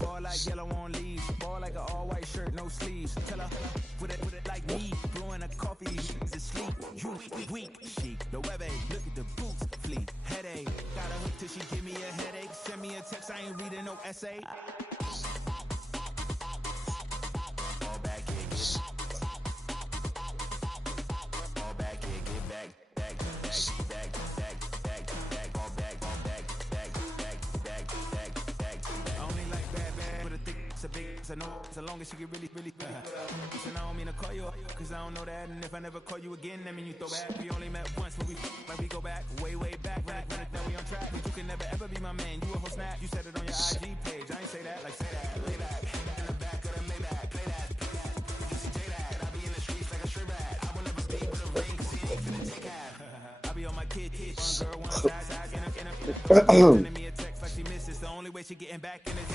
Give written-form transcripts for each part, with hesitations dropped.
Ball like yellow on leaves, ball like an all-white shirt, no sleeves. Tell her, put it like me, blowing a coffee, she's asleep. You weak, chic, the web look at the boots, fleet, headache. Got a hook till she give me a headache. Send me a text, I ain't reading no essay. Fall back here, fall back here, get back. I know so long as she get really Listen, I don't mean to call you up, cause I don't know that. And if I never call you again, that mean you throw back. We only met once when we go back, way back. When it then we on track, but you can never ever be my man. You a whole snap, you said it on your IG page. I ain't say that, like say that, lay back. In the back of the Maybach, play that. You see J that, I be in the streets like a stray rat. I will never speak with a ring, cause he ain't finna take half. I be on my kid, one girl, one side, sending me a text like she misses. The only way she getting back in it.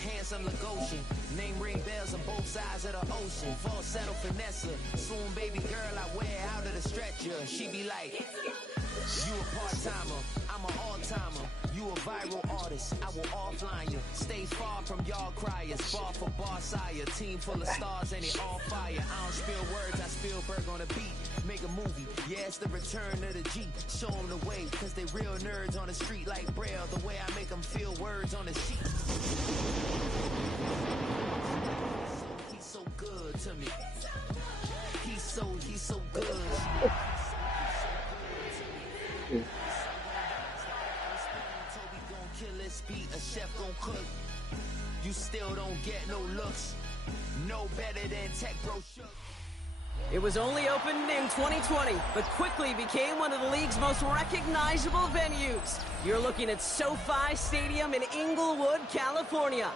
Handsome Lagosian, name ring bells on both sides of the ocean. Falsetto finesse, swoon baby girl I wear out of the stretcher. She be like, you a part-timer, I'm an all-timer. You a viral artist, I will offline you. Stay far from y'all criers, bar for bar sire. Team full of stars and it all fire. I don't spill words, I spill Berg on a beat. Make a movie, yeah, it's the return of the G. Show them the way, cause they real nerds on the street like Braille. The way I make them feel words on the sheet. He's so good to me. He's so good. Toby gon' kill this beat, a chef gon' cook. You still don't get no looks. No better than Tech Bro Shook. It was only opened in 2020, but quickly became one of the league's most recognizable venues. You're looking at SoFi Stadium in Inglewood, California.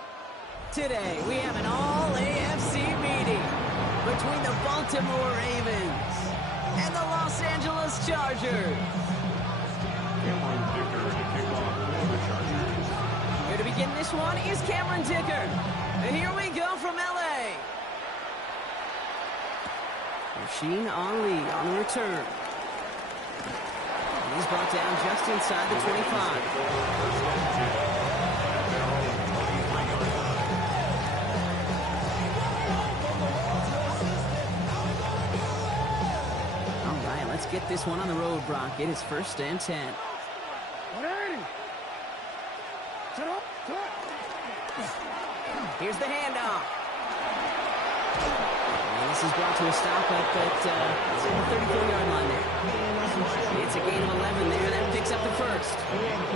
Today, we have an all-AFC meeting between the Baltimore Ravens and the Los Angeles Chargers. Here to begin this one is Cameron Dicker. And here we go from LA. Rasheen Ali on the return. He's brought down just inside the 25. All right, let's get this one on the road, Brock. It is 1st and 10. Here's the handoff. This is brought to a stop up at the 34-yard line there. It's a gain of 11 there. That picks up the first.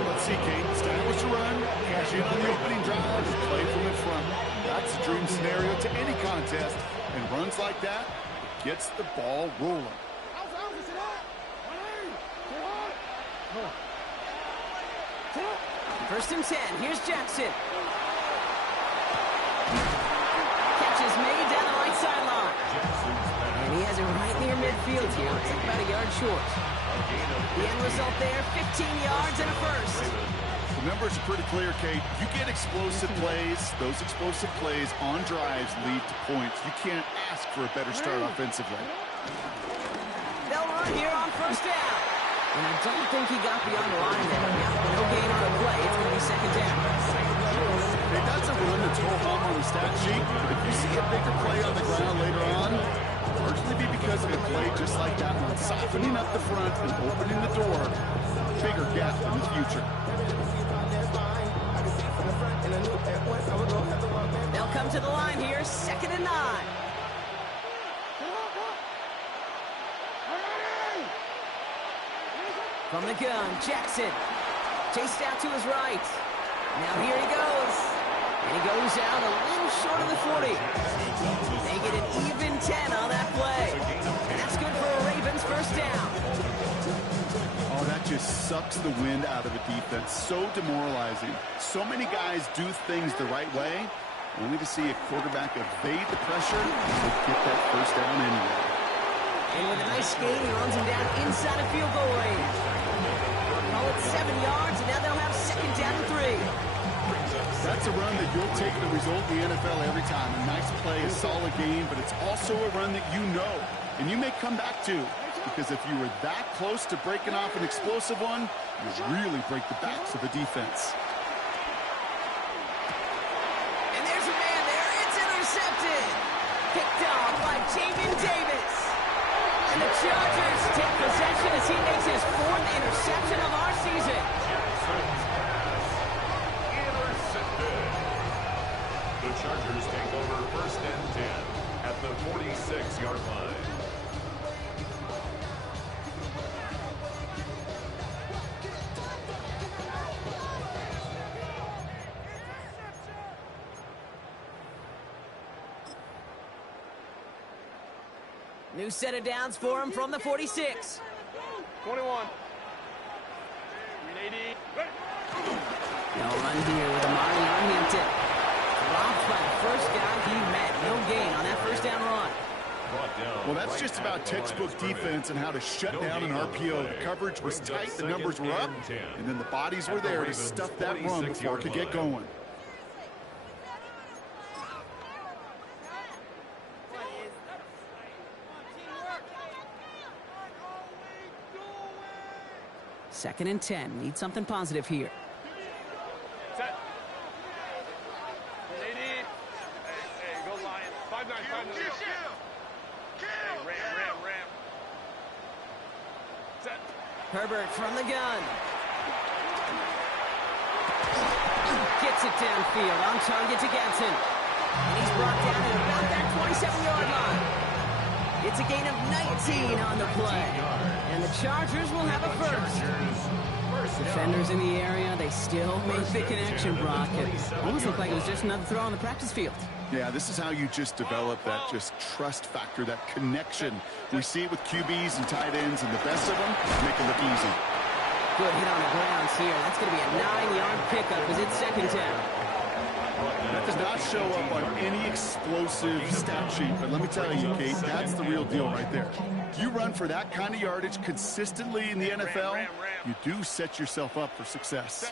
Let's see, Kate. Establish a run. Cash in on the opening drive. Play from in front. That's a dream scenario to any contest. And runs like that gets the ball rolling. First and 10. Here's Jackson. Catch is made down the right sideline. And he has it right near midfield here. Looks like about a yard short. The end result there, 15 yards and a first. The numbers are pretty clear, Kate. You get explosive plays. Those explosive plays on drives lead to points. You can't ask for a better start offensively. They'll run here on first down. And I don't think he got beyond the line there. Yeah, no gain on the play. It's going to be second down. Hey, that's a run that's go home on the stat sheet. But if you see a bigger play on the ground later on, it'll largely be because of a play just like that one, softening up the front and opening the door. Bigger gap in the future. They'll come to the line here, second and 9. From the gun, Jackson. Chased out to his right. Now here he goes. And he goes out a little short of the 40. They get an even 10 on that play. And that's good for a Ravens first down. Oh, that just sucks the wind out of a defense. So demoralizing. So many guys do things the right way, only to see a quarterback evade the pressure and get that first down anyway. And with a nice gain, he runs him down inside of field goal range. Call it 7 yards, and now they'll have second down and 3. That's a run that you'll take the result in the NFL every time. A nice play, a solid game, but it's also a run that you know, and you may come back to. Because if you were that close to breaking off an explosive one, you really break the backs of the defense. And there's a man there. It's intercepted. Picked off by Jamin Davis. And the Chargers take possession as he makes his 4th interception of our season. Intercepted. The Chargers take over first and 10 at the 46-yard line. New set of downs for him from the 46. 21. 380. No run here with Amari on Hampton. Dropped by the first guy he met. No gain on that first down run. Well, that's just about textbook defense and how to shut down an RPO. The coverage was tight, the numbers were up, and then the bodies were there to stuff that run before it could get going. Second and 10. Need something positive here. Set. 380. Hey, go Lions. 5-9, 5-9. Hey, ram. Set. Herbert from the gun. Gets it downfield on target to Gatson. And he's brought down at about that 27-yard line. It's a gain of 19 on the play. And the Chargers will have a first. Defenders in the area, they still make the connection, Brock. It almost looked like it was just another throw on the practice field. Yeah, this is how you just develop that just trust factor, that connection. We see it with QBs and tight ends, and the best of them make it look easy. Good hit on the grounds here. That's going to be a 9-yard pickup as it's second down. That does not show up on any explosive stat sheet, but let me tell you, Kate, that's the real deal right there. If you run for that kind of yardage consistently in the NFL, you do set yourself up for success.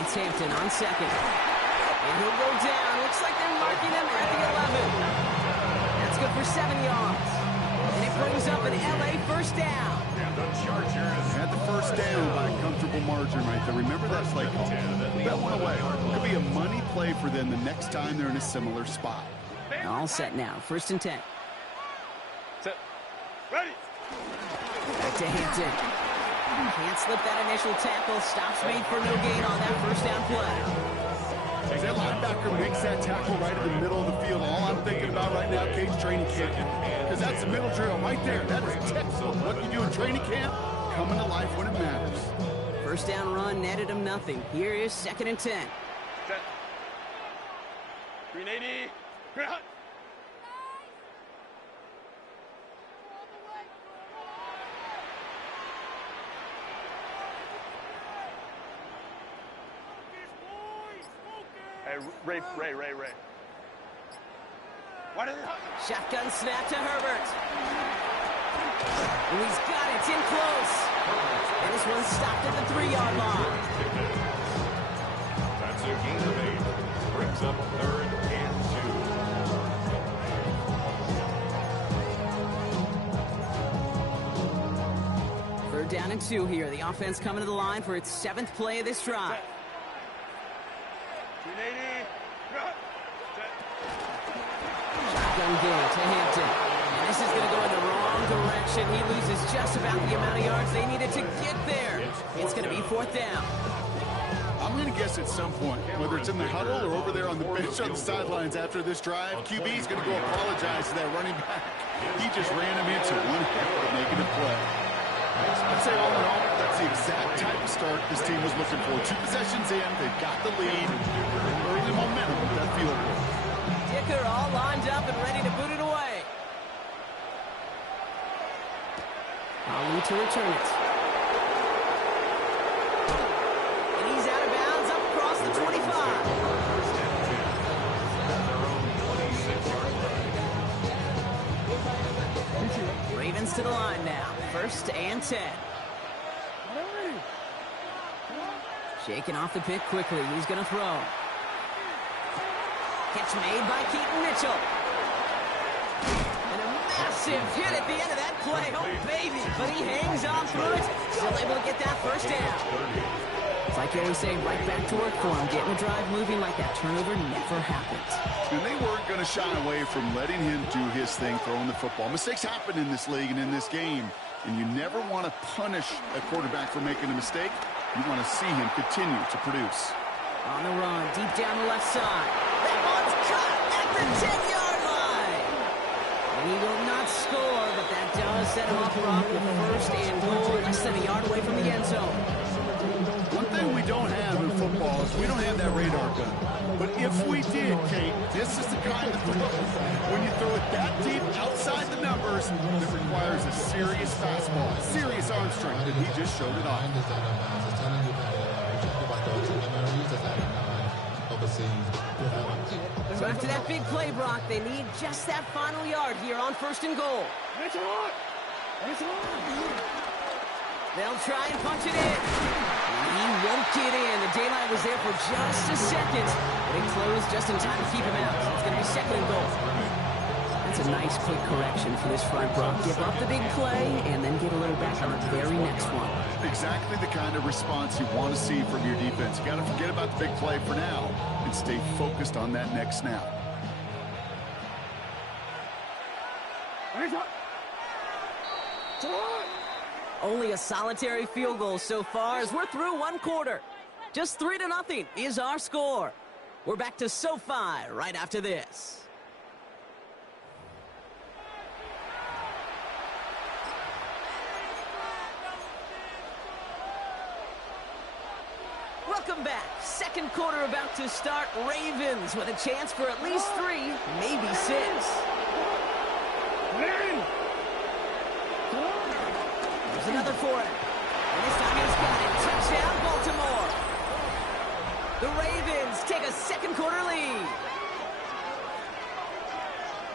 It's Hampton on second. And he'll go down. Looks like they're marking him at the 11. That's good for 7 yards. And it brings up an LA first down. Had the first down by a comfortable margin right there. Remember that play call. That one away. Could be a money play for them the next time they're in a similar spot. All set now. First and 10. Set. Ready. Back to Hampton. Can't slip that initial tackle. Stops made for no gain on that first down play. As that linebacker makes that tackle right in the middle of the field, all I'm thinking about right now, Kate's training camp. Because that's the middle drill right there. That is textbook. What you do in training camp, coming to life when it matters. First down run netted him nothing. Here is second and 10. Set. 380. Ground. Hey, Ray. Why did Shotgun snap to Herbert. And he's got it. It's in close. And this one's stopped at the 3-yard line. That's a gain of 8. Brings up 3rd and 2. Third down and 2 here. The offense coming to the line for its 7th play of this drive. 280. Shotgun game to Hampton. And this is going to go in the wrong direction. He loses just about the amount of yards they needed to get there. It's going to be 4th down. I'm going to guess at some point, whether it's in the huddle or over there on the bench on the sidelines after this drive, QB's going to go apologize to that running back. He just ran him into one heck of making a play. I'd say all in all, that's the exact type of start this team was looking for. 2 possessions in, they've got the lead, early momentum with that field goal. Dicker all lined up and ready to boot it away. Ali to return it. And he's out of bounds up across the 25. Ravens to the line now. 1st and 10. Shaking off the pick quickly. He's going to throw. Catch made by Keaton Mitchell. And a massive hit at the end of that play. Oh, baby. But he hangs on through it. Still able to get that 1st down. It's like you always say, right back to work for him. Getting the drive moving like that turnover never happened. And they weren't going to shy away from letting him do his thing, throwing the football. Mistakes happen in this league and in this game. And you never want to punish a quarterback for making a mistake. You want to see him continue to produce. On the run, deep down the left side. That one's cut at the 10-yard line. And he will not score, but that does set him up rough with 1st and goal, less than a yard away from the end zone. One thing we don't have in football is we don't have that radar gun. But if we did, Kate, this is the kind of throw. When you throw it that deep outside the numbers, it requires a serious fastball, serious arm strength, and he just showed it off. So after that big play, Brock, they need just that final yard here on 1st and goal. They'll try and punch it in. He won't get in. The daylight was there for just a second, but he closed just in time to keep him out. So it's going to be 2nd and goal. That's a nice quick correction for this front, Brock. Give up the big play and then get a little back on the very next one. Exactly the kind of response you want to see from your defense. You got to forget about the big play for now and stay focused on that next snap. Only a solitary field goal so far as we're through 1 quarter. Just 3-0 is our score. We're back to SoFi right after this. Welcome back. 2nd quarter about to start. Ravens with a chance for at least 3, maybe 6. There's another for it. And this time he's got it. Touchdown, Baltimore. The Ravens take a 2nd quarter lead.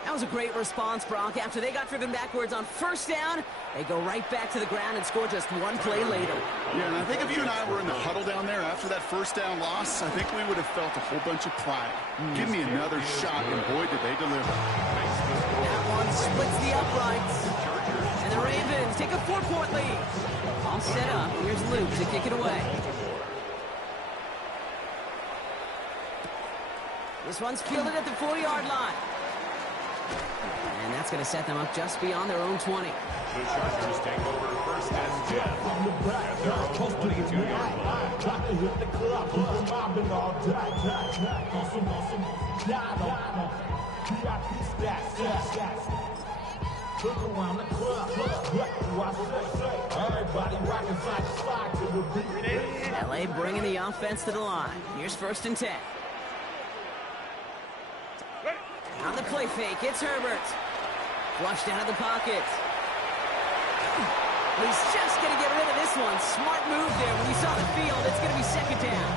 That was a great response, Brock. After they got driven backwards on 1st down, they go right back to the ground and score just 1 play later. Yeah, and I think if you and I were in the huddle down there after that 1st down loss, I think we would have felt a whole bunch of pride. Give me another shot, and boy, did they deliver. That one splits the uprights. And the Ravens take a 4-point lead. All set up. Here's Luke to kick it away. This one's fielded at the 4-yard line. And that's going to set them up just beyond their own 20. The Chargers take over 1st and 10 at their own 22-yard line. LA bringing the offense to the line. Here's 1st and 10. On the play fake, it's Herbert. Flushed out of the pocket. He's just going to get rid of this one. Smart move there. When you saw the field, it's going to be 2nd down.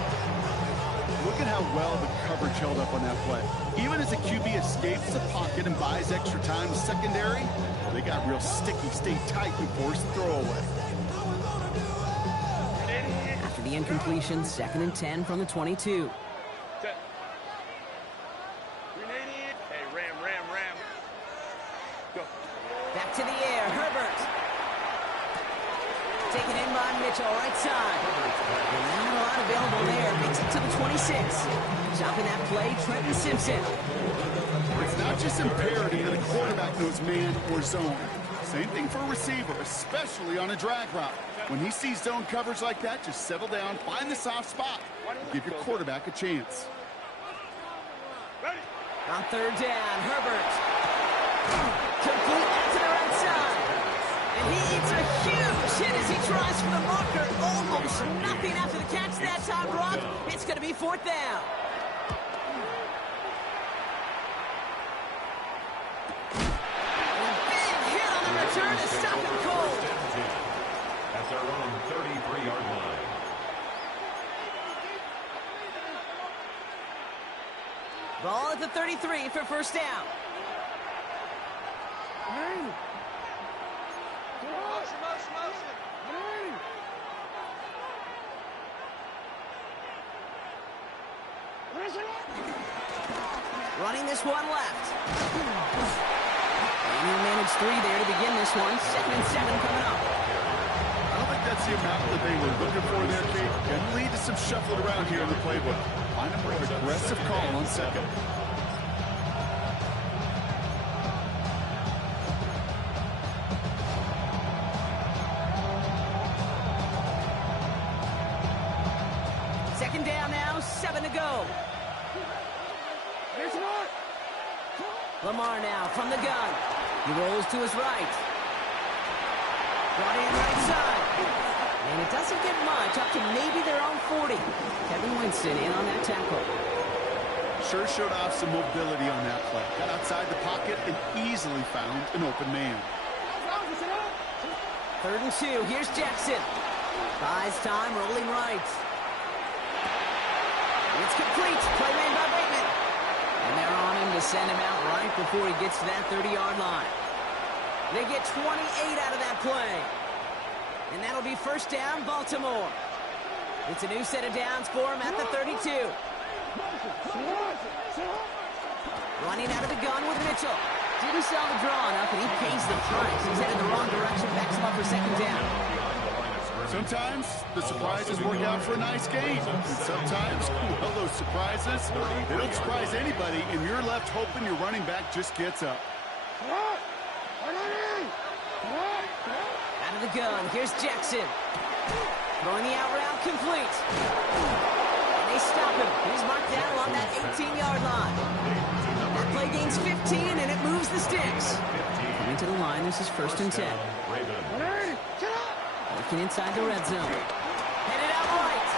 Look Look at how well the coverage held up on that play. Even as the QB escapes the pocket and buys extra time secondary, they got real sticky, stayed tight, and forced the throwaway. After the incompletion, 2nd and 10 from the 22. Set. Hey, ram. Go. Back to the air, Herbert. Taken in by Mitchell, right side. And not a lot available there. Makes it to the 26. Chopping that play, Trenton Simpson. It's not just imperative that a quarterback knows man or zone. Same thing for a receiver, especially on a drag route. When he sees zone coverage like that, just settle down, find the soft spot, and give your quarterback a chance. Ready. On 3rd down, Herbert. Complete out to the right side. And he eats a huge hit as he tries for the marker. Almost nothing after the catch that time, Brock. It's going to be 4th down. And a big hit on the return to stop him cold. At their own 33-yard line. Ball at the 33 for 1st down. Running this one left. And he'll manage 3 there to begin this one. 2nd and 7 coming up. I don't think that's the amount that they were looking for there, Kate. Can lead to some shuffling around here in the playbook. Find a more aggressive call on 2nd. Second down now, 7 to go. Lamar now from the gun. He rolls to his right. Brought in right side. And it doesn't get much, up to maybe their own 40. Kevin Winston in on that tackle. Sure showed off some mobility on that play. Got outside the pocket and easily found an open man. 3rd and 2, here's Jackson. Buys time, rolling right. It's complete, play made by Bateman. And they're on him to send him out right before he gets to that 30-yard line. They get 28 out of that play. And that'll be 1st down, Baltimore. It's a new set of downs for him at the 32. Running out of the gun with Mitchell. Didn't sell the draw enough, and he pays the price. He's headed the wrong direction, backs him up for 2nd down. Sometimes the surprises work out for a nice game. And sometimes, well, those surprises, they don't surprise anybody, and you're left hoping your running back just gets up. Out of the gun, here's Jackson. Throwing the out route complete. And they stop him. He's marked down along that 18-yard line. That play gains 15, and it moves the sticks. Coming to the line, this is 1st and 10. Working inside the red zone. Headed out right.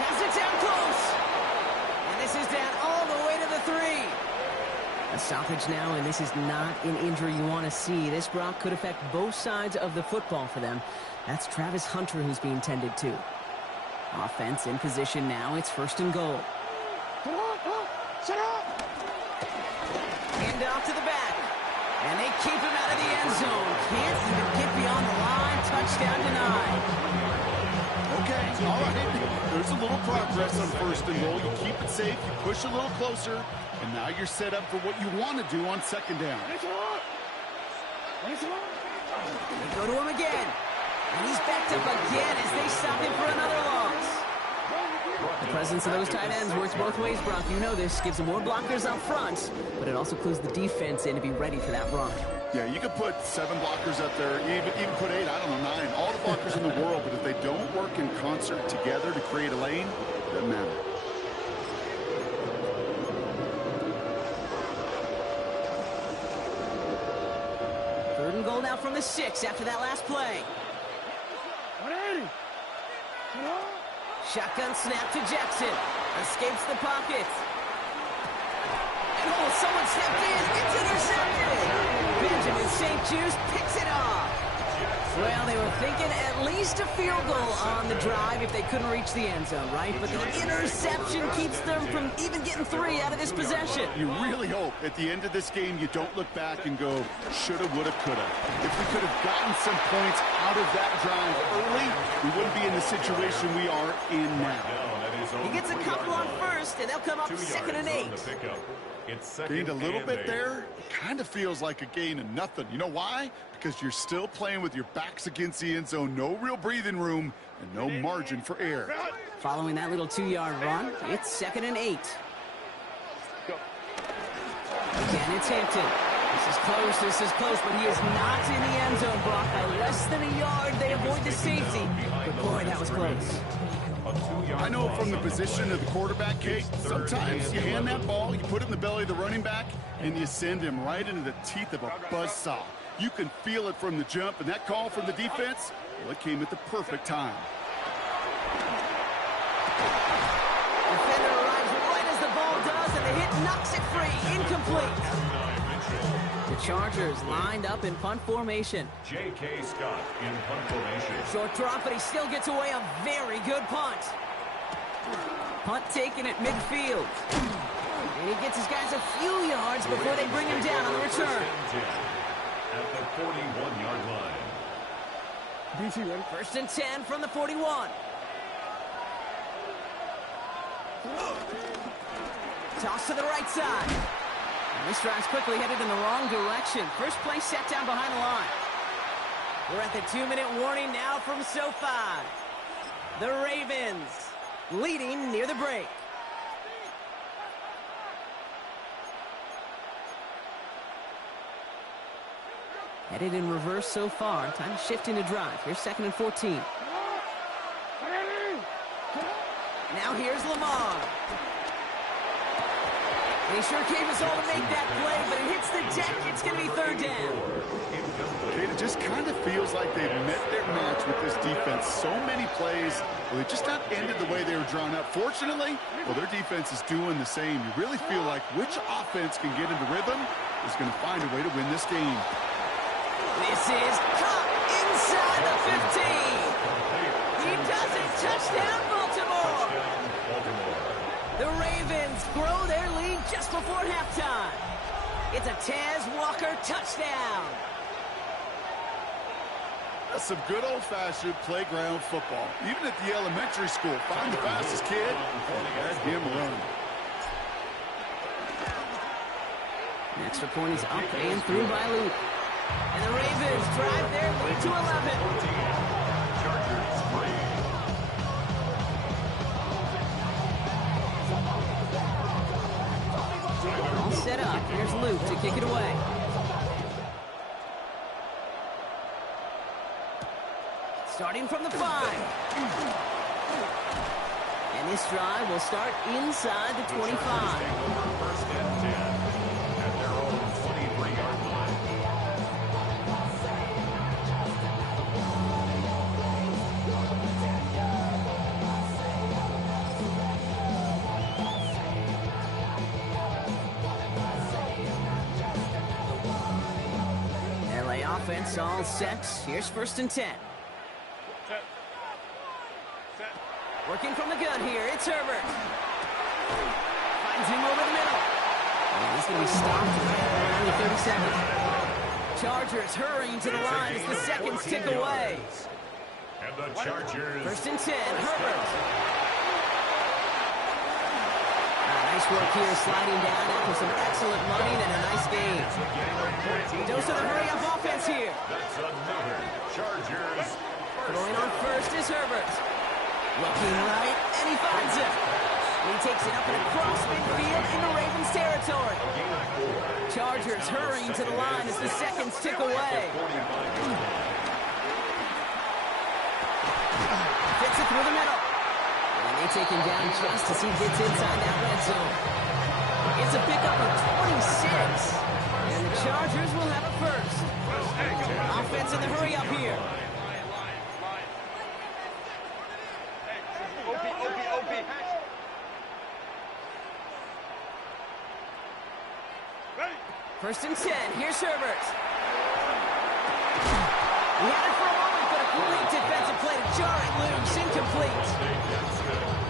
Has it down close. And this is down all the way to the 3. A stoppage now, and this is not an injury you want to see. This, Brock, could affect both sides of the football for them. That's Travis Hunter who's being tended to. Offense in position now. It's 1st and goal. Hand off to the back. And they keep him out of the end zone. Can't even get beyond the line. Touchdown denied. Okay, all right. There's a little progress on 1st and goal. You keep it safe, you push a little closer, and now you're set up for what you want to do on 2nd down. They go to him again. And he's backed up again as they stop him for another loss. The presence of those tight ends works both ways, Brock. You know this. Gives them more blockers up front, but it also clues the defense in to be ready for that run. Yeah, you could put 7 blockers up there, even put 8, I don't know, 9, all the blockers in the world, but if they don't work in concert together to create a lane, it doesn't matter. Third and goal now from the 6 after that last play. Shotgun snap to Jackson. Escapes the pocket. And oh, someone stepped in. It's intercepted. Benjamin St. Juice picks it off. Well, they were thinking at least a field goal on the drive if they couldn't reach the end zone, right? But the interception keeps them from even getting 3 out of this possession. You really hope at the end of this game you don't look back and go, shoulda, woulda, coulda. If we could have gotten some points out of that drive early, we wouldn't be in the situation we are in now. He gets a couple on first, and they'll come up 2nd and 8. Gained a little bit there. It kind of feels like a gain of nothing. You know why? Because you're still playing with your backs against the end zone. No real breathing room and no margin for error. Following that little 2-yard run, it's 2nd and 8. Again, it's Hampton. This is close, but he is not in the end zone, Brock. By less than a yard, they avoid the safety. But boy, that was close. I know from the position of the quarterback, Kate, sometimes you hand that ball, you put it in the belly of the running back, and you send him right into the teeth of a buzzsaw. You can feel it from the jump, and that call from the defense, well, it came at the perfect time. Defender arrives right as the ball does, and the hit knocks it free. Incomplete. The Chargers lined up in punt formation. J.K. Scott in punt formation. Short drop, but he still gets away a very good punt. Punt taken at midfield. And he gets his guys a few yards before they bring him down on the return. At the 41-yard line. DC ready? 1st and 10 from the 41. Toss to the right side. And this drive's quickly headed in the wrong direction. First play set down behind the line. We're at the 2-minute warning now from SoFi. The Ravens leading near the break. Headed in reverse so far. Time to shift into drive. Here's 2nd and 14. Now here's Lamar. They sure gave us all to make that play, but it hits the deck. It's going to be 3rd down. It just kind of feels like they've met their match with this defense. So many plays, well, they just not ended the way they were drawn up. Fortunately, well, their defense is doing the same. You really feel like which offense can get into rhythm is going to find a way to win this game. This is caught inside the 15. He does it. Touchdown, Baltimore. The Ravens grow their lead just before halftime. It's a Taz Walker touchdown. That's some good old-fashioned playground football. Even at the elementary school, find the fastest kid, let him run. An extra point is up and through by Luke. And the Ravens drive their lead to 11. Chargers 3. All set up. Here's Luke to kick it away. Starting from the 5. And this drive will start inside the 25. 1st and 10 at their own 23-yard line. LA offense all set. Here's 1st and 10. Working from the gun here, it's Herbert. Finds him over the middle. And he's going to be stopped around the 37. Chargers hurrying to the line as the seconds tick away. And the Chargers. 1st and 10, Herbert. Nice work here, sliding down after some excellent running and a nice game. Dose of the hurry-up offense here. That's another Chargers. Going on first is Herbert. Looking right, and he finds it. He takes it up and across midfield into Ravens territory. Chargers hurrying to the line as the seconds tick away. Fits it through the middle. And they take him down just as he gets inside that red zone. It's a pickup of 26. And the Chargers will have a first. Offense in the hurry up here. First and 10. Here's Herbert. He had it for a moment jar it loose, incomplete.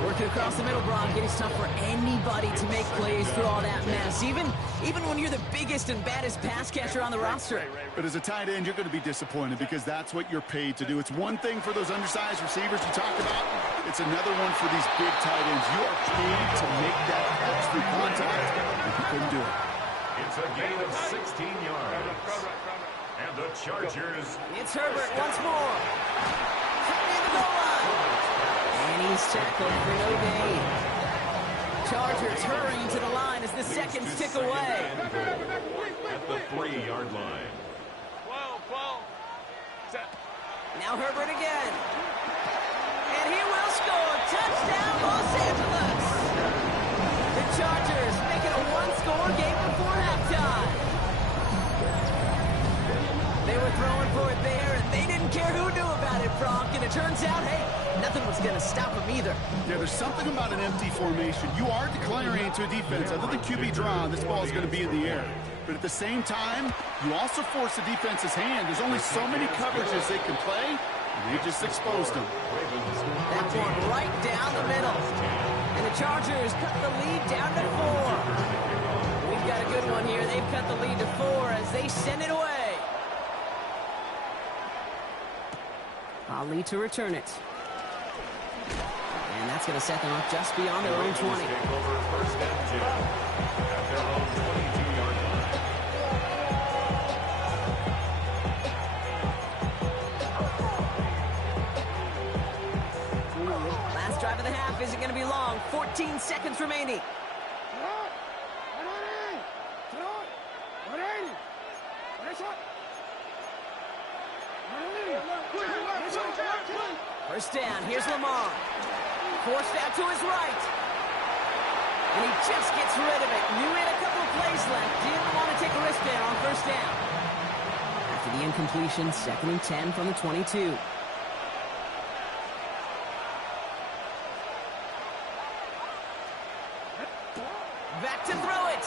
Working across the middle, Brock. It is tough for anybody to make plays through all that mess, even when you're the biggest and baddest pass catcher on the roster. But as a tight end, you're going to be disappointed because that's what you're paid to do. It's one thing for those undersized receivers you talked about. It's another one for these big tight ends. You are paid to make that catch through contact, and you couldn't do it. It's a gain of 16 yards. And the Chargers. It's Herbert once more. Coming in the goal line. And he's tackled for no gain. Chargers hurrying to the line as the seconds tick away. At the 3-yard line. 12. Set. Now Herbert again. And he will score. Touchdown, Los Angeles. The Chargers make it a one-score game before halftime. They were throwing for it there, and they didn't care who knew about it, Bronk. And it turns out, hey, nothing was going to stop them either. Yeah, there's something about an empty formation. You are declaring to a defense, other than QB draw, this ball is going to be in the air. But at the same time, you also force the defense's hand. There's only so many coverages they can play, and they just exposed them. That one right down the middle. And the Chargers cut the lead down to 4. We've got a good one here. They've cut the lead to 4 as they send it away. Ali to return it. And that's going to set them up just beyond their own 20. Take over first and 10 at their own 22-yard line. Last drive of the half isn't going to be long. 14 seconds remaining. First down, here's Lamar. Forced out to his right. And he just gets rid of it. Knew he had a couple of plays left. Didn't want to take a risk there on first down. After the incompletion, 2nd and 10 from the 22. Back to throw it.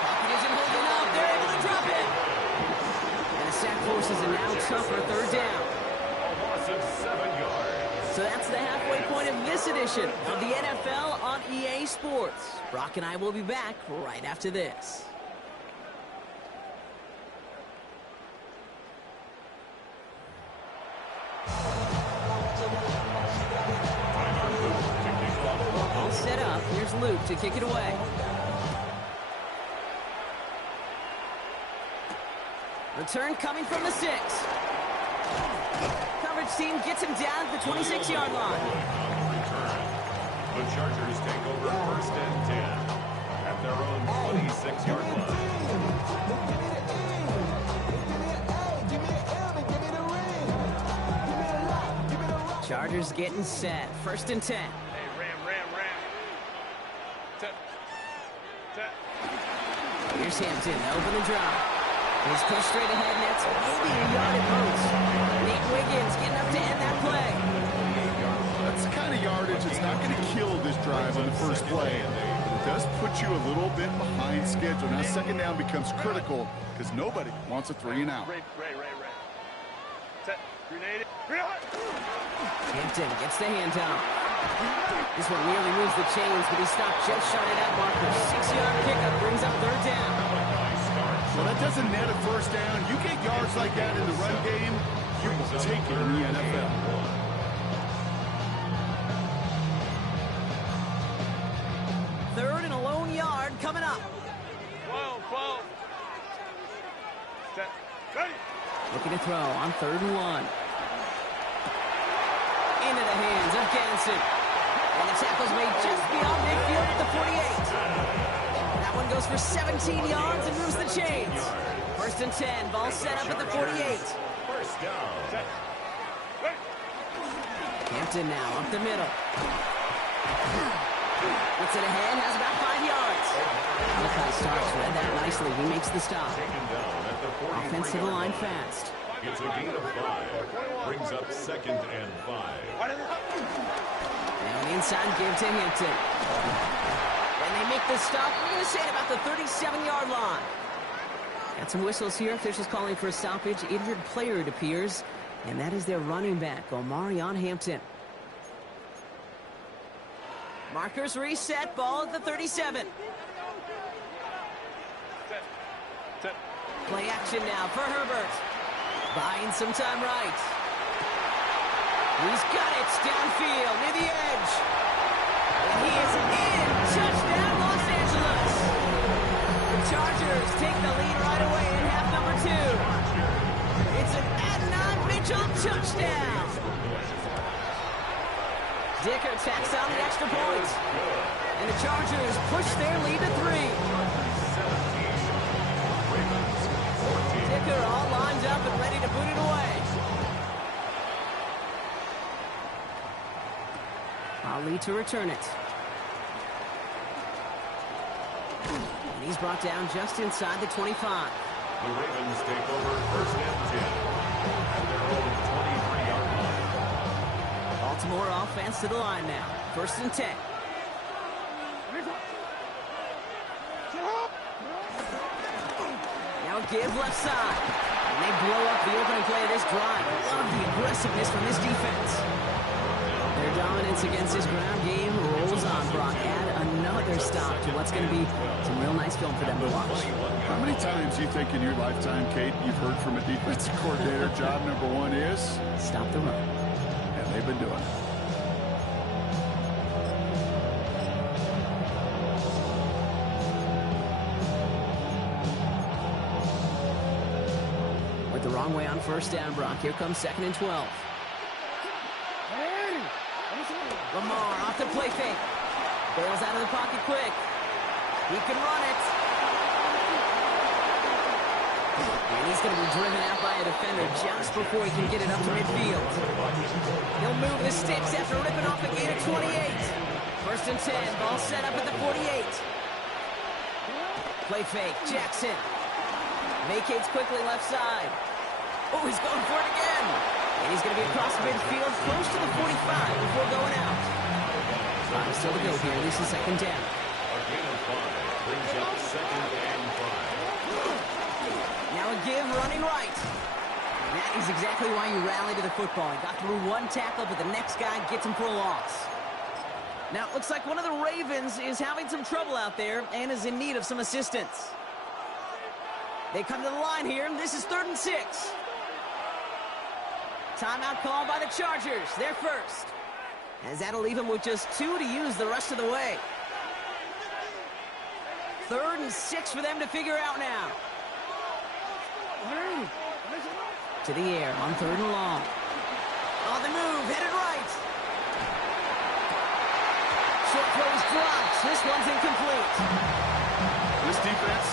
Pocket isn't holding up. They're able to drop it. And the sack forces a now tougher 3rd down. A loss of 7 yards. So that's the halfway point of this edition of the NFL on EA Sports. Brock and I will be back right after this. All set up. Here's Luke to kick it away. Return coming from the 6. Coverage team gets him down at the 26-yard line. The Chargers take over first and 10 at their own 26-yard line. Chargers getting set. 1st and 10. Hey, ram. Set. Here's Hampton, open and drop. He's pushed straight ahead, and that's maybe a yard at most. Nate Wiggins getting up to end that play. That's the kind of yardage that's not going to kill this drive on the first play. It does put you a little bit behind schedule. Now 2nd down becomes critical because nobody wants a 3 and out. Ray. Set. Grenade. Hampton gets the handoff. This one nearly moves the chains, but he stopped just shy of that marker. 6-yard pickup brings up 3rd down. Well, that doesn't net a 1st down. You get yards like that in the run game, you will take it in the NFL. Third and a lone yard coming up. 12. Set. Ready. Looking to throw on 3rd and 1. Into the hands of Ganson. And the tackle's made just beyond midfield at the 48. That one goes for 17 yards and moves the chains. 1st and 10. Ball set up at the 48. First down. Set. Ready. Hampton now up the middle. Gets it ahead, has about 5 yards. Malachi Starks read that nicely. He makes the stop. Taken down at the 43. Offense to the line fast. It's a gain of 5. Brings up 2nd and 5. And inside give to Hampton. And they make the stop. We're going to say at about the 37-yard line. Got some whistles here. Officials calling for a stoppage. Injured player, it appears. And that is their running back, Omarion Hampton. Markers reset, ball at the 37. Play action now for Herbert. Buying some time right. He's got it downfield near the edge. And he is in. Touchdown, Los Angeles. The Chargers take the lead right away in half number 2. It's an Adnan Mitchell touchdown. Dicker tacks on the extra point. And the Chargers push their lead to 3. Dicker all lined up and ready to boot it away. Ali to return it. And he's brought down just inside the 25. The Ravens take over first and 10 at their own 23-yard line. Baltimore offense to the line now. First and 10. Now a give left side. And they blow up the opening play of this drive. Love the aggressiveness from this defense. Their dominance against this ground game rolls on, Brock. Add another stop to what's going to be some real nice film for them to watch. How many times do you think in your lifetime, Kate, you've heard from a defensive coordinator, job number 1 is? Stop the run. And they've been doing it. Went the wrong way on first down, Brock. Here comes 2nd and 12. Lamar off the play fake. Bails out of the pocket quick. He can run it. And he's going to be driven out by a defender just before he can get it up to midfield. He'll move the sticks after ripping off a gain of 28. First and 10. Ball set up at the 48. Play fake. Jackson. Vacates quickly left side. Oh, he's going for it again. And he's going to be across midfield, close to the 45 before going out. Still to go here. This is second down. A gain of 5 brings up second and 5. Now a give running right. That is exactly why you rally to the football. He got through one tackle, but the next guy gets him for a loss. Now it looks like one of the Ravens is having some trouble out there and is in need of some assistance. They come to the line here, and this is 3rd and 6. Timeout called by the Chargers. They're first. As that'll leave him with just 2 to use the rest of the way. 3rd and 6 for them to figure out now. To the air on 3rd and long. On the move, headed right. Short throws dropped. This one's incomplete. This defense,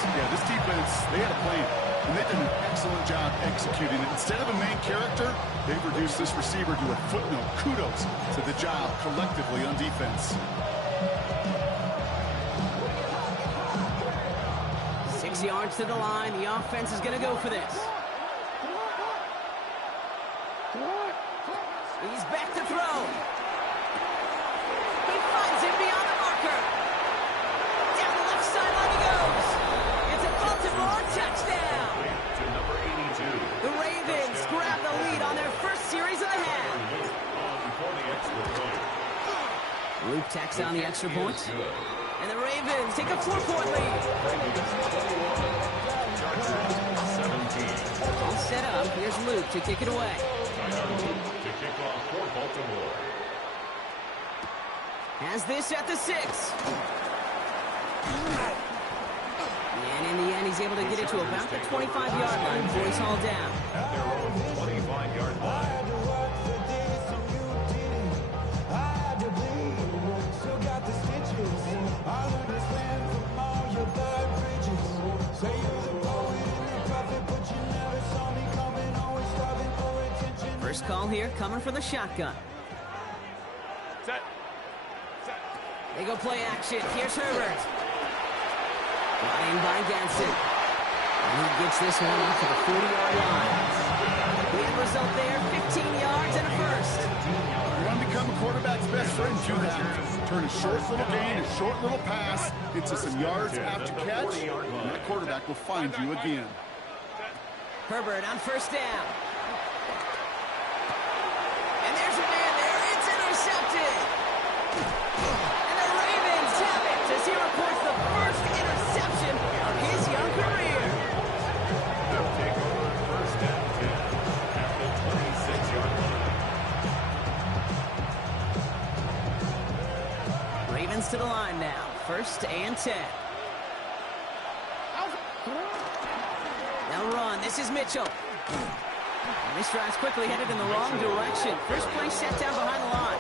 they had a plan. And they did an excellent job executing it. Instead of a main character, they've reduced this receiver to a footnote. Kudos to the job collectively on defense. 6 yards to the line. The offense is going to go for this. He's back to throw. He finds him beyond the marker. Down the left sideline he goes. It's a Baltimore touchdown. To number 82. The Ravens grab the lead on their first series of the half. Luke tacks down the extra point. And the Ravens take a 4-point lead. All set up. Here's Luke to kick it away. To kick off for Baltimore. Has this at the 6. And in the end, he's able to get it to about the 25-yard line before he's hauled down. At their own 25-yard line. First call here coming from the shotgun. Set. They go play action. Here's Herbert. Flying by Ganson. And he gets this one off to the 40-yard line. The end result there, 15 yards and a first. You want to become a quarterback's best friend, do that. Turn a short little gain, a short little pass into some yards after catch, and that quarterback will find you again. Herbert on first down. Ravens to the line now. 1st and 10. Now run. This is Mitchell. And this drive's quickly headed in the wrong direction. First play set down behind the line.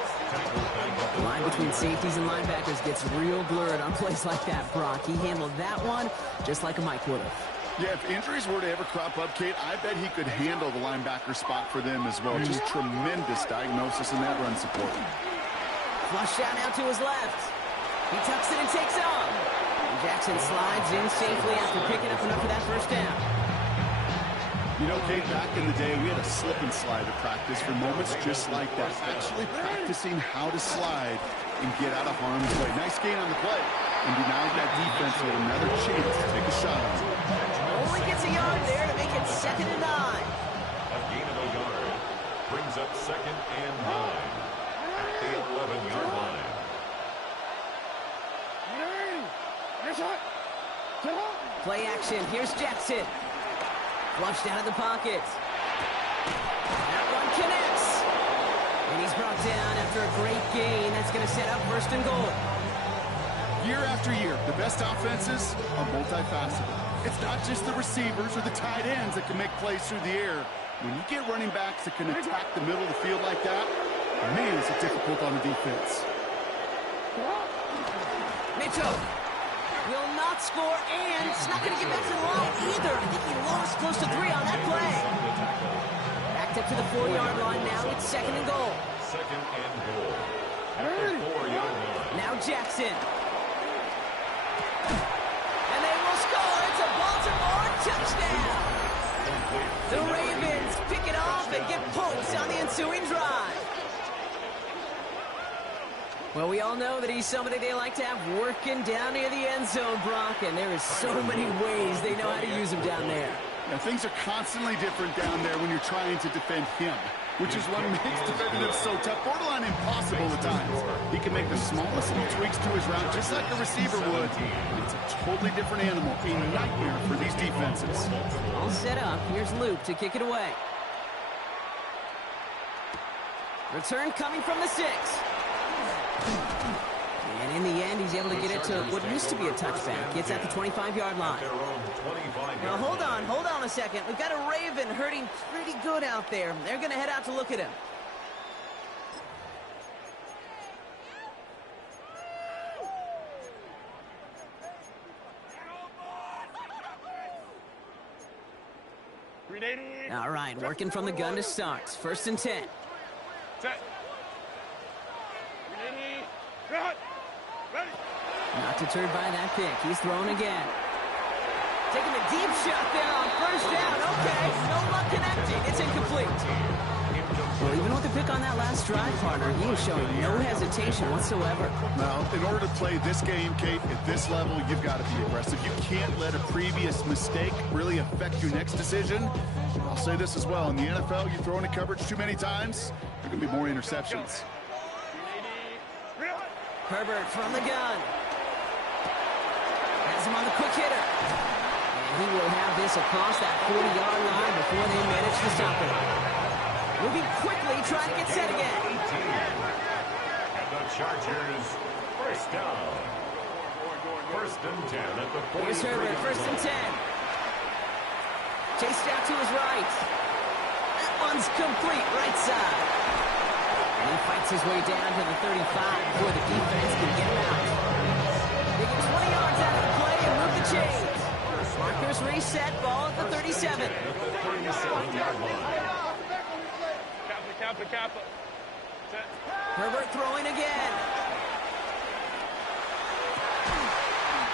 The line between safeties and linebackers gets real blurred on plays like that, Brock. He handled that one just like a Mike would have. Yeah, if injuries were to ever crop up, Kate, I bet he could handle the linebacker spot for them as well. Just tremendous diagnosis in that run support. Flush out now to his left. He tucks it and takes off. And Jackson slides in safely after picking up enough of that first down. You know, Kate, back in the day, we had a slip and slide at practice for moments just like that. Actually practicing how to slide and get out of harm's way. Nice gain on the play. And denied that defense with another chance to take a shot on it. Only gets a yard there to make it 2nd and 9. A gain of a yard brings up 2nd and 9 at the 11-yard line. Play action. Here's Jackson. Flushed out of the pocket. That one connects. And he's brought down after a great gain. That's going to set up 1st and goal. Year after year, the best offenses are multifaceted. It's not just the receivers or the tight ends that can make plays through the air. When you get running backs that can attack the middle of the field like that, man, is it difficult on the defense. Mitchell will not score, and it's not going to get back to the line either. I think he lost close to 3 on that play. Backed up to the 4-yard line now. It's 2nd and goal. 2nd and goal at the 4-yard line. Now Jackson. And they will score. It's a Baltimore touchdown. The Ravens pick it off and get points on the ensuing drive. Well, we all know that he's somebody they like to have working down near the end zone, Brock, and there is so many ways they know how to use him down there. Now, things are constantly different down there when you're trying to defend him, which is what makes defending him so tough, borderline impossible at times. He can make the smallest little tweaks to his route just like a receiver would. It's a totally different animal, a nightmare for these defenses. All set up. Here's Luke to kick it away. Return coming from the 6. And in the end, he's able to get it to what used to be a touchback. It's at the 25-yard line. Now, hold on a second. We've got a Raven hurting pretty good out there. They're going to head out to look at him. All right, working from the gun to start. 1st and 10. Set. Not deterred by that pick. He's thrown again. Taking a deep shot there on 1st down. Okay, no luck connecting. It's incomplete. Well, even with the pick on that last drive, partner, he is showing no hesitation whatsoever. Now, in order to play this game, Kate, at this level, you've got to be aggressive. You can't let a previous mistake really affect your next decision. I'll say this as well. In the NFL, you throw into coverage too many times, there can be more interceptions. Herbert from the gun. Has him on the quick hitter. And he will have this across that 40-yard line before they manage to stop it. Moving quickly, trying to get set again. And the Chargers, 1st down. 1st and 10 at the 40. Here's Herbert, 1st and 10. Chased out to his right. That one's complete, right side. And he fights his way down to the 35 before the defense can get him out. They get 20 yards out of the play and move the chains. Markers reset, ball at the 37. At the 37-yard line. Kappa. Set. Herbert throwing again.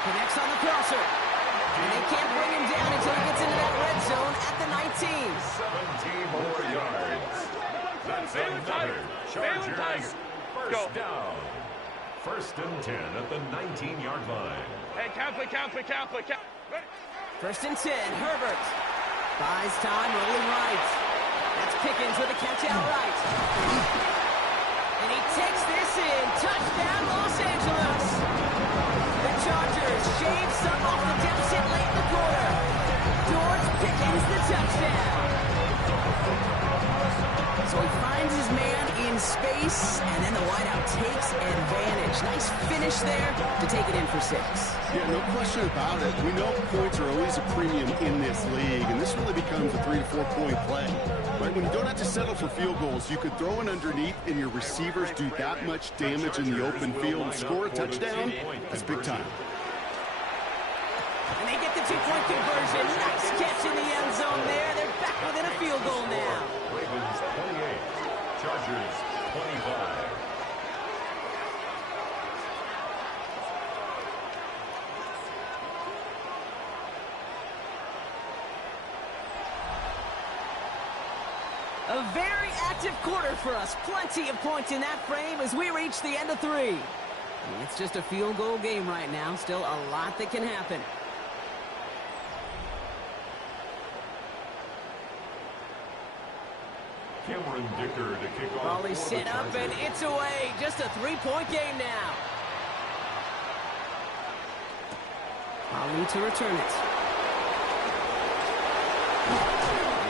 Connects on the crosser. And they can't bring him down until he gets into that red zone at the 19. 17 more yards. That's another Chargers 1st down. 1st and 10 at the 19-yard line. Hey, Kappa. 1st and 10, Herbert. Buys time, rolling right. That's Pickens with a catch out right. And he takes this in. Touchdown, Los Angeles. The Chargers shave some off the deficit late in the quarter. George Pickens the touchdown. So he finds his man in in space, and then the wideout takes advantage. Nice finish there to take it in for 6. Yeah, no question about it. We know points are always a premium in this league, and this really becomes a 3 to 4 point play. Right? When you don't have to settle for field goals, you could throw it underneath, and your receivers do that much damage in the open field and score a touchdown. That's big time. And they get the 2-point conversion. Nice catch in the end zone there. They're back within a field goal now. Ravens 28, Chargers 25. A very active quarter for us. Plenty of points in that frame as we reach the end of 3. It's just a field goal game right now. Still a lot that can happen. Cameron Dicker to kick off. Ball is set up and it's away. Just a 3-point game now. Ali to return it.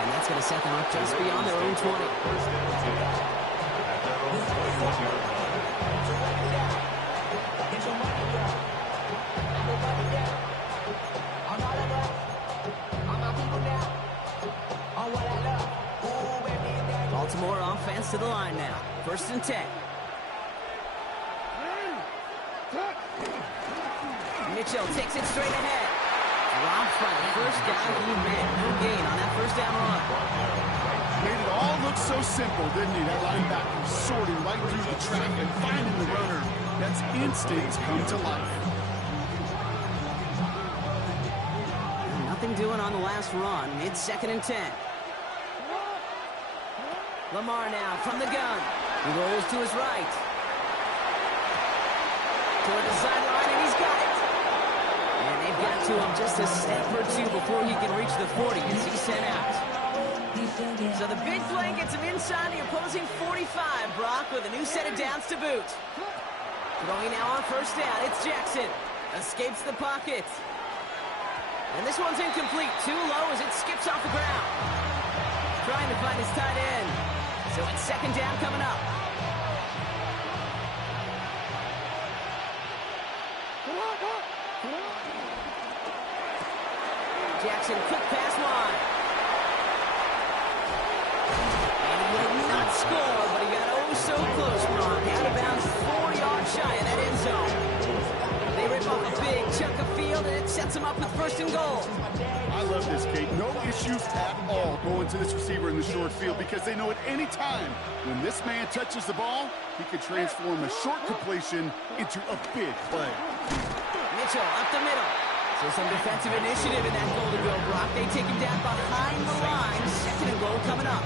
And that's going to set them up just beyond their own 20. First and 10 at their own 21-yard line. Baltimore offense to the line now. First and 10. Mitchell takes it straight ahead. Dropped by the first guy he met. No gain on that first down run. Made it all look so simple, didn't he? That linebacker sorting right through the traffic, finding the runner. That's instincts come to life. Nothing doing on the last run. It's 2nd and 10. Lamar now from the gun. He rolls to his right. Toward the sideline, and he's got it. And they've got to him just a step or two before he can reach the 40 as he's sent out. So the big play gets him inside the opposing 45, Brock, with a new set of downs to boot. Throwing now on first down, it's Jackson. Escapes the pocket. And this one's incomplete. Too low as it skips off the ground. Trying to find his tight end. So it's 2nd down coming up. Jackson, quick pass wide. And he would not score, but he got oh so close, Brock. Out of bounds 4 yards shy of that end zone. They rip off a big chunk of field, and it sets them up with 1st and goal. I love this, Kate. No issues at all going to this receiver in the short field because they know at any time when this man touches the ball, he could transform a short completion into a big play. Mitchell up the middle. So some defensive initiative in that goal to go, Brock. They take him down behind the line. 2nd and goal coming up.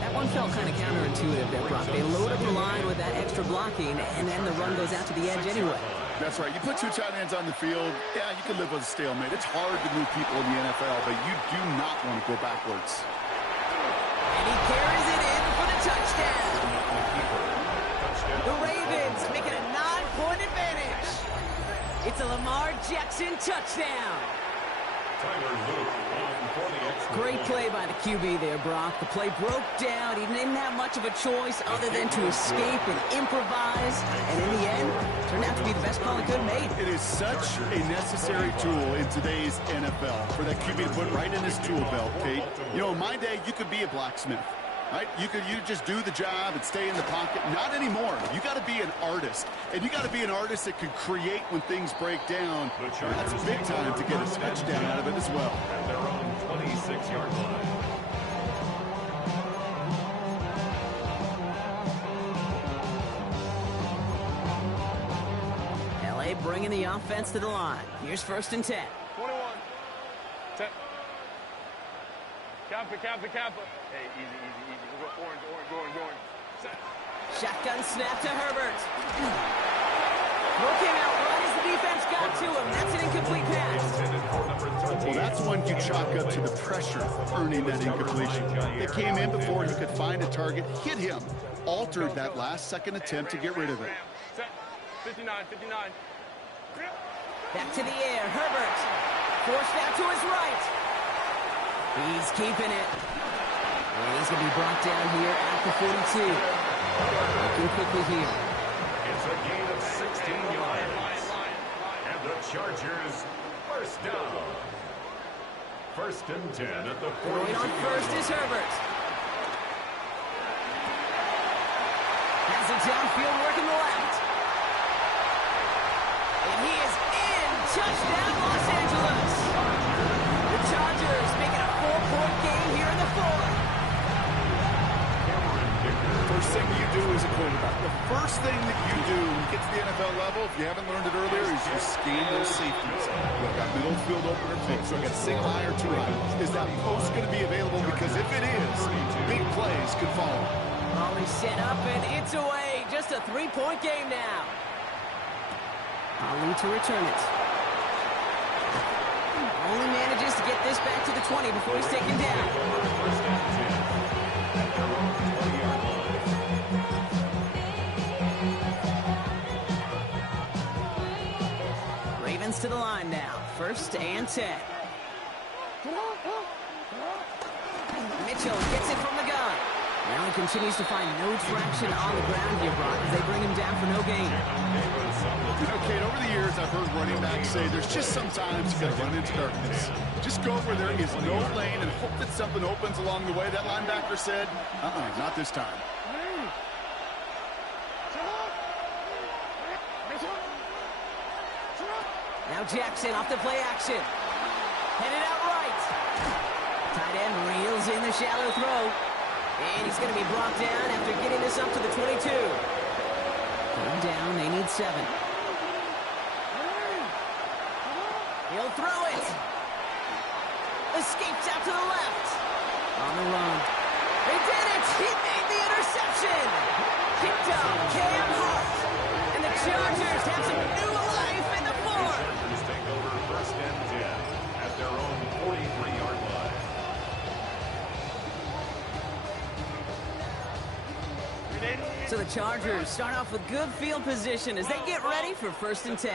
That one felt kind of counterintuitive there, Brock. They load up the line with that extra blocking, and then the run goes out to the edge anyway. That's right. You put 2 tight ends on the field, yeah, you can live with a stalemate. It's hard to move people in the NFL, but you do not want to go backwards. And he carries it in for the touchdown. The Ravens make it a 9-point advantage. It's a Lamar Jackson touchdown. Tyler Luke on for the extra Great point. play by the QB there, Brock. The play broke down. He didn't have much of a choice other than to escape and improvise. And in the end, turned out to be the best call he could have made. It is such a necessary tool in today's NFL for that QB to put right in his tool belt, Kate. You know, in my day, you could be a blacksmith. Right? You just do the job and stay in the pocket. Not anymore. You got to be an artist. And you got to be an artist that can create when things break down. That's big time to get a touchdown out of it as well. At their own 26-yard line. LA bringing the offense to the line. Here's 1st and 10. 21. 10. Kappa. Hey, easy. We'll go orange. Set. Shotgun snap to Herbert. Throw came out right as the defense got to him. That's an incomplete pass. Well, that's one you chalk up to the pressure earning that incompletion. It came in before he could find a target, hit him, altered that last-second attempt to get rid of it. Set. 59. Back to the air. Herbert forced out to his right. He's keeping it. And he's going to be brought down here at the 42. Looking quickly here. It's a gain of 16 yards. And the Chargers first down. First and 10 at the 42. Going on first is Herbert. Has it downfield working the left. And he is in. Touchdown, Los Angeles. The Chargers making a 4-point game here in the fourth. First thing you do as a quarterback, the first thing that you do when you get to the NFL level, if you haven't learned it earlier, is you scan those safeties. Look, got middle field open or close. So I got single high or two high. Is that post going to be available? Because if it is, big plays could follow. Already set up, and it's away. Just a 3-point game now. Ali to return it. Only manages to get this back to the 20 before he's taken down. First and 10 at their own 20-yard line. Ravens to the line now. First and 10. Mitchell gets it from the gun. Now he continues to find no traction on the ground here, Brock, as they bring him down for no gain. You know, Kate, over the years, I've heard running backs say there's just sometimes you got to run into darkness. Just go where there is no lane and hope that something opens along the way. That linebacker said, not this time. Now Jackson off the play action. Headed out right. Tight end reels in the shallow throw. And he's going to be brought down after getting this up to the 22. Going down, they need 7. He'll throw it. Escapes out to the left. On the run. They did it. He made the interception. Picked up Cam Hart. And the Chargers have some new life in the fourth. Chargers take over first and 10 at their own 43-yard line. So the Chargers start off with good field position as they get ready for first and 10.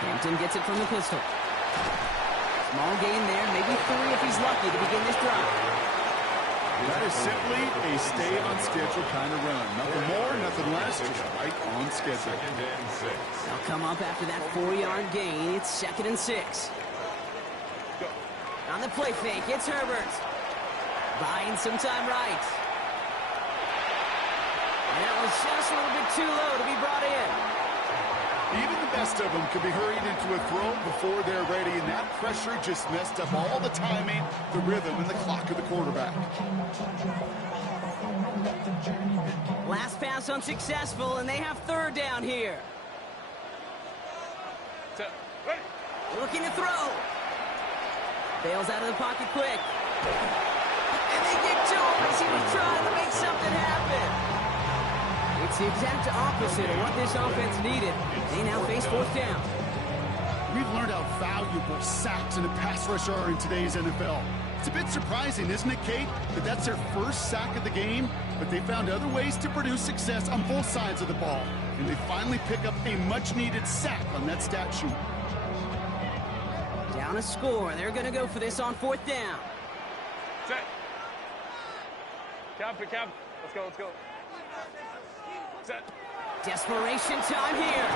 Hampton gets it from the pistol. Small gain there, maybe 3 if he's lucky to begin this drive. That is simply a stay-on-schedule kind of run. Nothing more, nothing less, just right on schedule. Second and 6. They'll come up after that 4-yard gain. It's second and 6. On the play fake, it's Herbert. Buying some time right. And that was just a little bit too low to be brought in. Even the best of them could be hurried into a throw before they're ready, and that pressure just messed up all the timing, the rhythm, and the clock of the quarterback. Last pass unsuccessful, and they have third down here. Looking to throw. Bails out of the pocket quick. And they get to him as he was trying to make something happen. It's the exact opposite of what this offense needed. They now face fourth down. We've learned how valuable sacks and a pass rush are in today's NFL. It's a bit surprising, isn't it, Kate, that that's their first sack of the game, but they found other ways to produce success on both sides of the ball, and they finally pick up a much-needed sack on that stat sheet. Down a score. They're going to go for this on fourth down. Set. Cap. Let's go. Set. Desperation time here.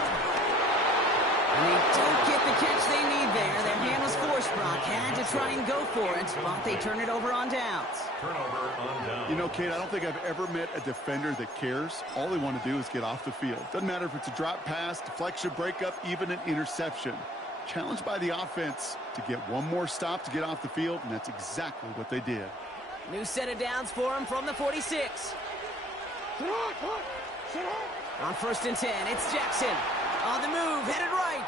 And they don't get the catch they need there. Their hand was forced, Brock. Had to try and go for it, but they turn it over on downs. Turnover on downs. You know, Kate, I don't think I've ever met a defender that cares. All they want to do is get off the field. Doesn't matter if it's a drop pass, deflection, breakup, even an interception. Challenged by the offense to get one more stop to get off the field, and that's exactly what they did. New set of downs for him from the 46. On first and 10, it's Jackson. On the move, headed right.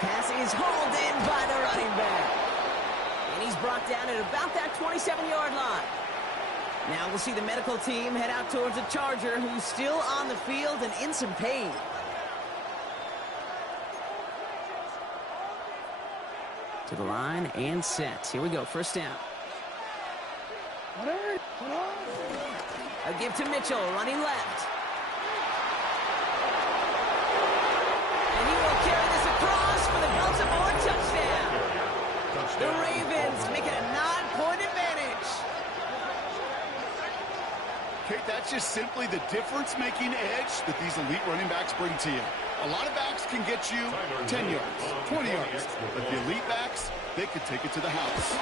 Pass is hauled in by the running back. And he's brought down at about that 27-yard line. Now we'll see the medical team head out towards a Charger who's still on the field and in some pain. To the line and set. Here we go, first down. A give to Mitchell, running left. And he will carry this across for the Baltimore touchdown. The Ravens make it a 9-point advantage. Okay, that's just simply the difference-making edge that these elite running backs bring to you. A lot of backs can get you 10 yards, 20 yards, but the elite backs, they could take it to the house.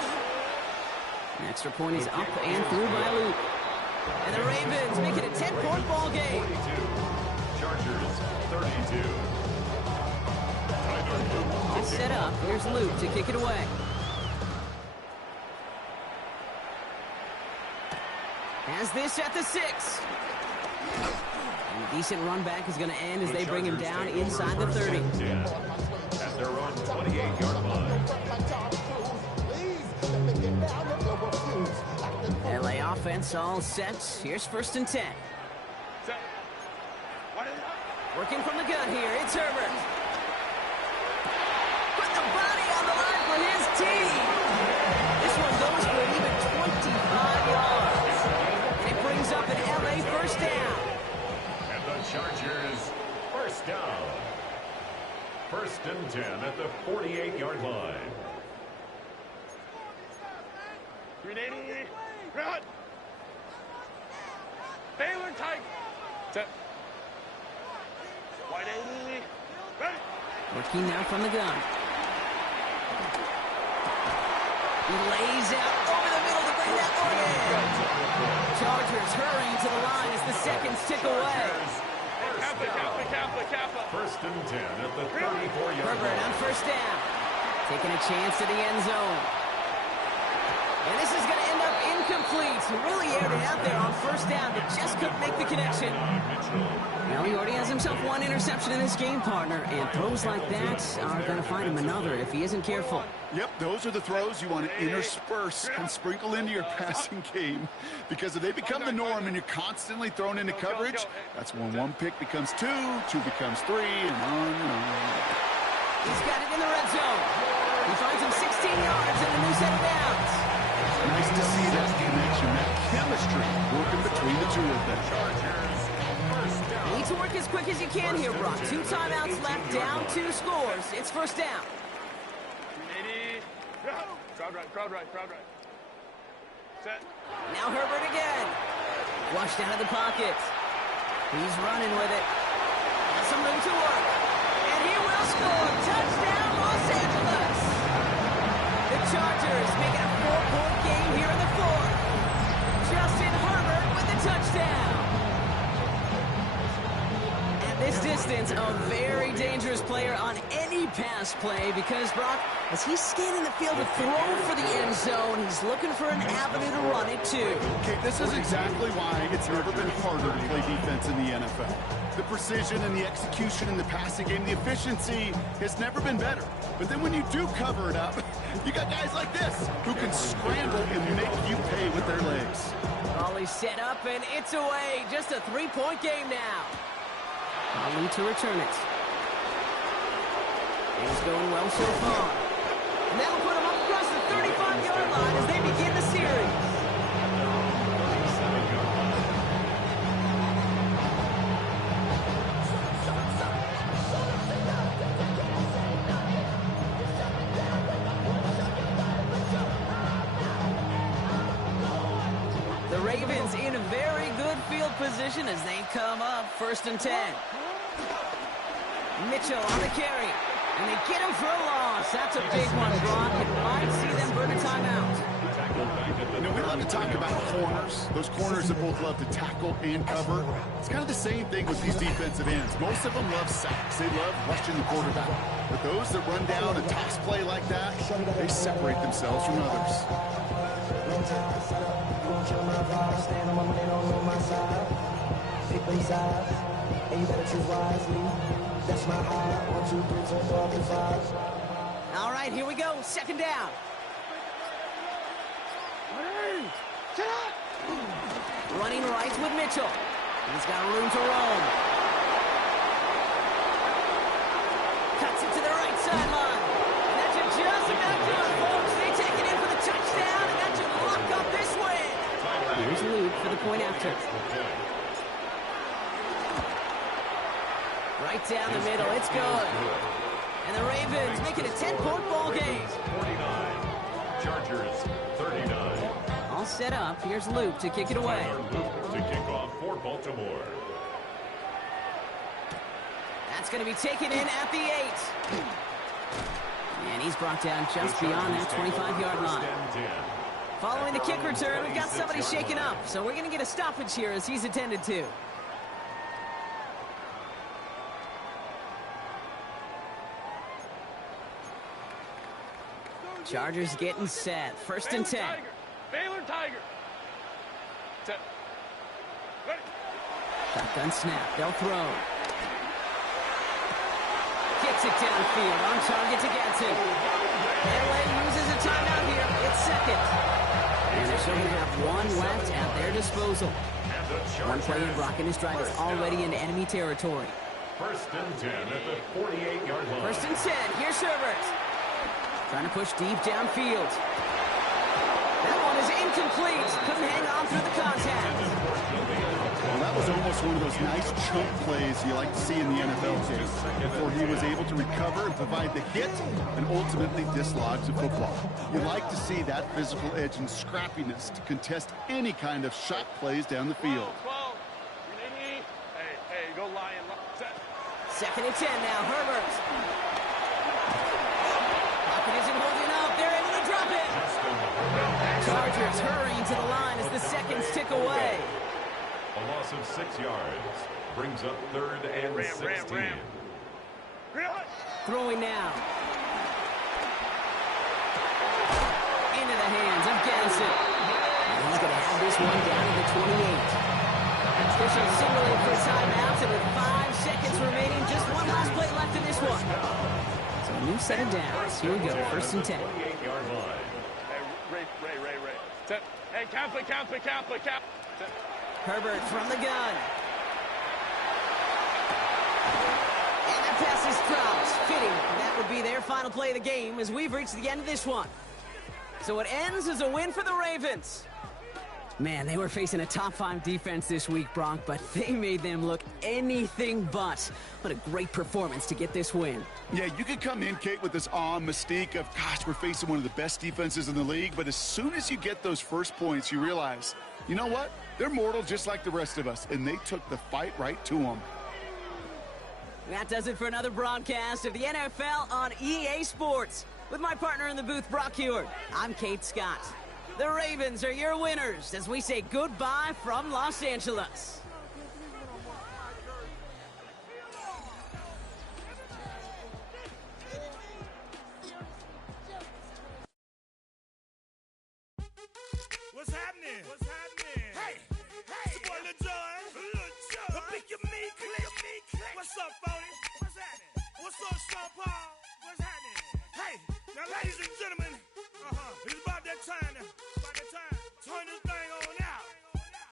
An extra point is up and through by Luke. And the Ravens make it a 10-point ball game. 42. Chargers 32. It's set up. Here's Luke to kick it away. Has this at the 6. And a decent run back is going to end as they bring him down inside the 30. At their own 28-yard line. LA offense all set. Here's 1st and 10. Set. Working from the gun here. It's Herbert. Put the body on the line for his team. This one goes for an even 25 yards. And it brings up an LA 1st down. And the Chargers 1st down. 1st and 10 at the 48-yard line. 380. Run. Baylor tight. Set. 180. Ready. Working now from the gun. He lays out over the middle to bring that one in. Chargers hurrying to the line as the seconds tick away. Kappa. 1st and 10 at the 34-yard Herbert line. on 1st down. Taking a chance to the end zone. And this is going to end up incomplete. He really aired it out there on 1st down, but just couldn't make the connection. Well, he already has himself one interception in this game, partner, and throws like that are going to find him another if he isn't careful. Yep, those are the throws you want to intersperse and sprinkle into your passing game. Because if they become the norm and you're constantly thrown into coverage, that's when one pick becomes two becomes three, and on and on. He's got it in the red zone. He finds him 16 yards in the new set of downs. Nice to see that connection, that chemistry working between the two of them. Need to work as quick as you can here, Brock. 2 timeouts left, down 2 scores. It's 1st down. 380. Crowd right. Set. Now Herbert again. Flushed out of the pocket. He's running with it. Has some room to work. And he will score. Touchdown, Los Angeles. The Chargers make it a 4-point game here in the 4th. Justin Herbert with the touchdown. At this distance, a very dangerous player on any pass play because, Brock, as he's scanning the field to throw for the end zone, he's looking for an avenue to run it too. Okay, this is exactly why it's never been harder to play defense in the NFL. The precision and the execution in the passing game, the efficiency has never been better. But then when you do cover it up, you got guys like this who can scramble and make you pay with their legs. Volley set up and it's away. Just a 3-point game now. Ali to return it. It's going well so far. And that'll put him up across the 35-yard line as they begin the series. The Ravens in a very good field position as they come up 1st and 10. Mitchell on the carry. And they get him for a loss. That's a big one, Brock. It might see them burn a timeout. You know, we love to talk about corners. Those corners that both love to tackle and cover. It's kind of the same thing with these defensive ends. Most of them love sacks. They love rushing the quarterback. But those that run down a toss play like that, they separate themselves from others. All right, here we go. 2nd down. Running right with Mitchell. He's got room to roam. Cuts it to the right sideline. And that should just about do it, folks. They take it in for the touchdown, and that should lock up this win. Here's Luke for the point after. Right down the middle. It's good. And the Ravens make it a 10-point ball game. 49. Chargers 39. All set up. Here's Luke to kick it away. Luke to kick off for Baltimore. That's going to be taken in at the 8. And he's brought down just beyond that 25-yard line. Following the kick return, we've got somebody shaken up, so we're going to get a stoppage here as he's attended to. Chargers getting set. First and 10. Baylor Tiger. Set. Ready. Shotgun snap. They'll throw. Kicks it downfield. On target to get to. LA uses a timeout here. It's second. And they're still going to have one left at their disposal. One play in Brock, and his drive is already in enemy territory. First and 10 at the 48-yard line. First and 10. Here's Herbert. Trying to push deep downfield. That one is incomplete. Couldn't hang on through the contact. Well, that was almost one of those nice chunk plays you like to see in the NFL game, before he was able to recover and provide the hit and ultimately dislodge the football. You like to see that physical edge and scrappiness to contest any kind of shot plays down the field. 12. Hey, go Lion. Set. Second and 10 now. Herbert. Pocket isn't holding up. They're able to drop it. Chargers hurrying to the line as the seconds tick away. A loss of 6 yards brings up third and 16. Throwing now. Into the hands of Ganson. And he's going to have this one down to the 28. Officials signaling for timeouts, and with 5 seconds remaining, just one last play left in this one. So a new set of downs. Here we go, first and 10. 28-yard line. Hey, Ray. Set. Hey, count. Set. Herbert from the gun. And that pass is dropped. Fitting. That would be their final play of the game as we've reached the end of this one. So it ends as a win for the Ravens. Man, they were facing a top-5 defense this week, Bronk, but they made them look anything but. What a great performance to get this win. Yeah, you could come in, Kate, with this mystique of, gosh, we're facing one of the best defenses in the league, but as soon as you get those first points, you realize, you know what? They're mortal just like the rest of us, and they took the fight right to them. That does it for another broadcast of the NFL on EA Sports. With my partner in the booth, Brock Heward, I'm Kate Scott. The Ravens are your winners as we say goodbye from Los Angeles. What's happening? Hey, it's your boy Lil Jon. Pick your meat, click. What's up, Phony? What's happening? What's up, Sean Paul? What's happening? Hey, now ladies and gentlemen, it's about that time now. Turn this thing